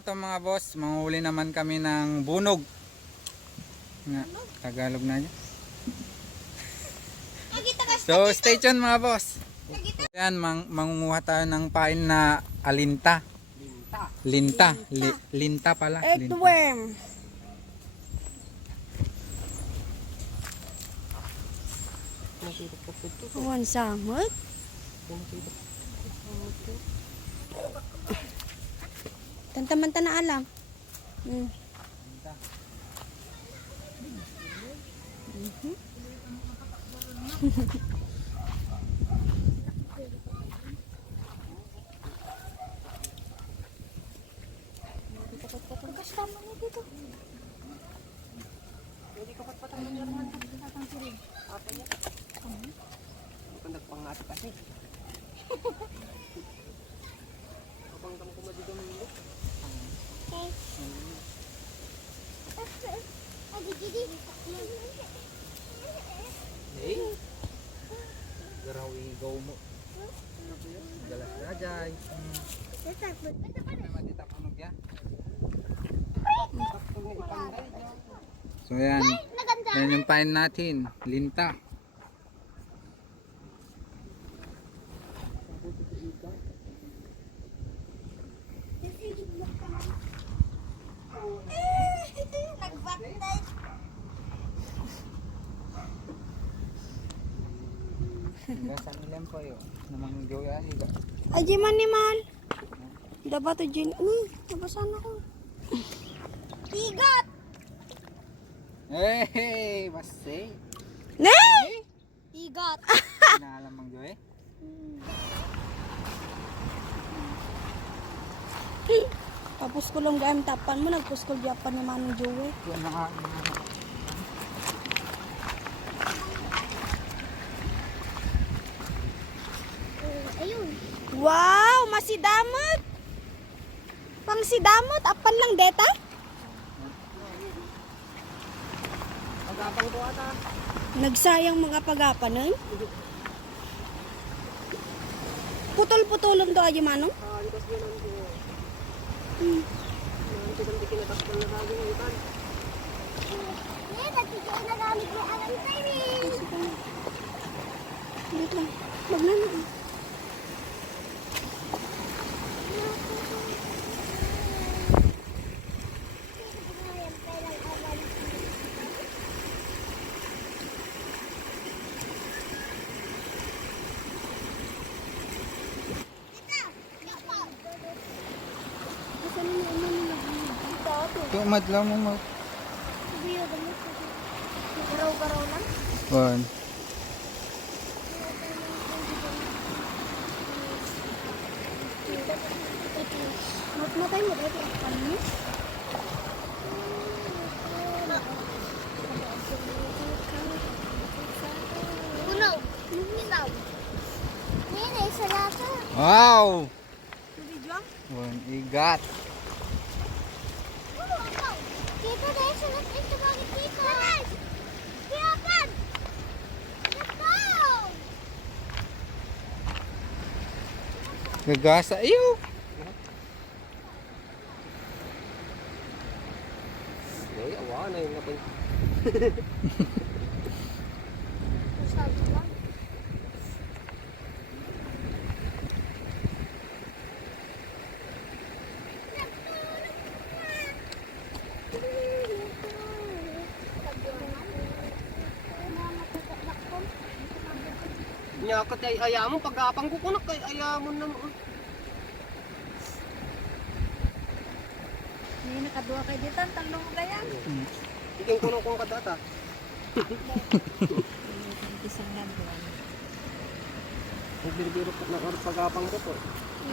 nga to mga boss, manghuli naman kami ng bunog. Nga, Tagalog na niya. So stay tuned mga boss. Ayan, mangunguha tayo ng pain na alinta. Linta. Linta pala. Earthworm. Awan samot. Tantaman na alam. Garawi go mo. Galas na jay. So yan. Yan yung pain natin. Linta. Gasan ilan po yun. Namang joya higa. Ay, di man ni Mal. Dapat to Jin. Nabasan ako. Igat! Hey, basta. Ne? Igat. Naalam mang joy. Tapos ko lang dahil tapan mo. Nagpuskol Japan ni Manong Joey. Yan na Wow, masidamot. Pang sidamot, apan lang deta? Pag-apang ko ata. Nagsayang mga pag-apanon. Putol-putulong do aja manong. Dito lang. Magnan. Tumad lang mo mag. Garaw-garaw lang. One. Matay mo dito ang panis. Puno. Isaw. Nene, salata. Wow! Video? One igat. Kita dahil salat ito bakit kita. Siyapan! Let's go! Gagasa. Ayaw! Ay, awa na yun natin. Sabi lang. Nyakot ay ayamon, pag-apang kukunak kay ayamon na mo. Hindi nakadua kay dito, talong mo kaya. Iking kuno kong kadata. Isang ganda. Nagbiro na oras pag-apang ko po.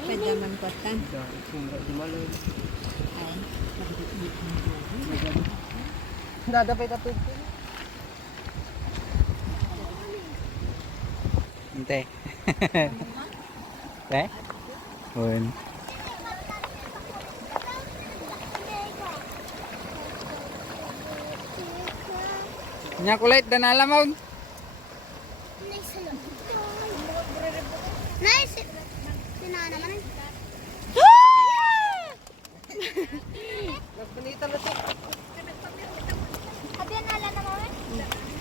Pwede ko tan. Di malo. Ay. Dadapit-dapit. Ante. Eh? One. Nya kulit dan alamon. Nice. Sinana man. Palitan na siya. Abiyan nala na mawin.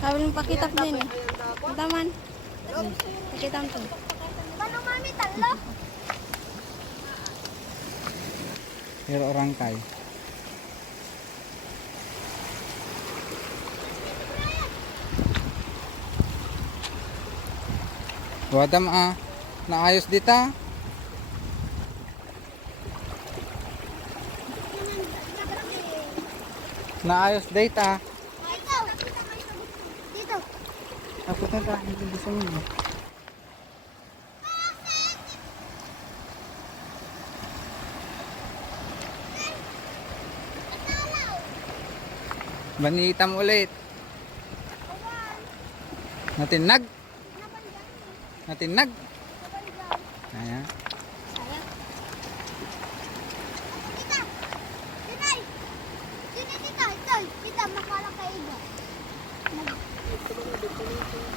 Sabi ng pakitap din eh. Ayan na ako. Taman. Pakitam to. Paano mami talo? Pero orang kay. Wadam naayos dita. Naayos data. Ito. Dito. Ako na ta, hindi gusto mo. Banitam ulit. Natinag. Natinag. Ayan. Tita. Tinay. Tita. Ito. Tita, makala kayo iba.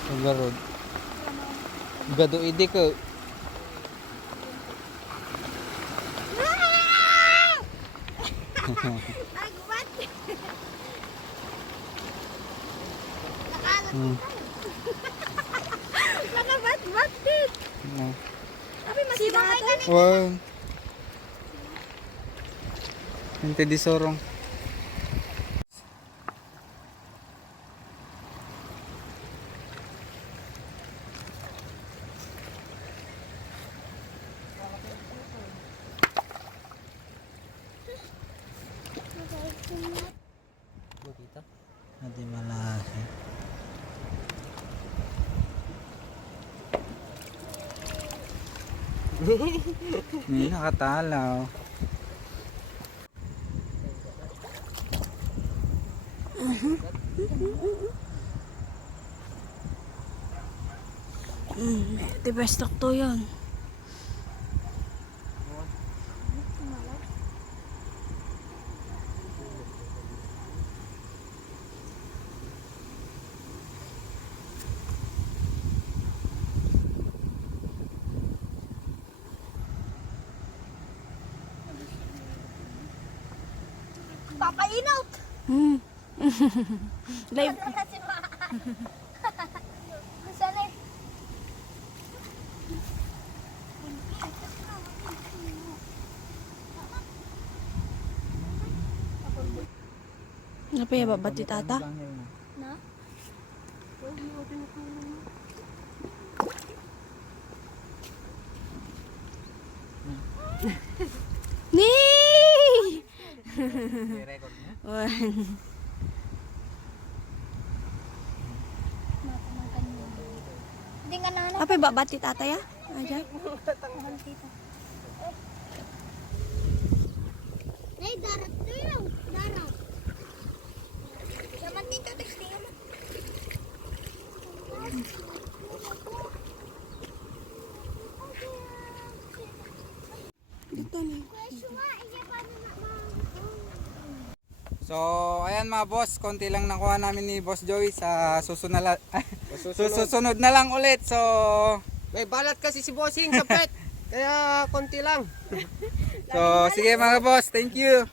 Sugarod. Gado idi ko. Agbat. Nakalat. Nakabat-bat dit. Sabi masigatan. Wow. Hindi di sorong. Dito. Hindi malaki. Hindi nakatalaw. The best to yun. Papainaw. Live. Sana eh. Napaya ba ba ti tata? Na? Nee! record niya? Hindi nga na Apa ba ba ti tata ya? Aja. Nay, darat to yun. Darat. Saman dito, texting mo. Dito na. So, ayan mga boss, konti lang nakuha namin ni Boss Joey sa susunod susunod na lang ulit. So, May balat kasi si Bossing sa pet. Kaya konti lang. sige mga boss, thank you.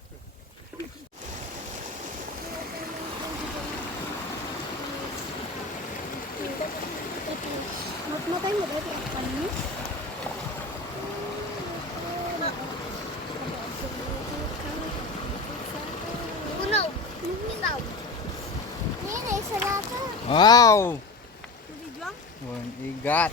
Matmatay mo dati ang panis. Uno. Itaw. Nina, isa lata. Wow! Video? One igat.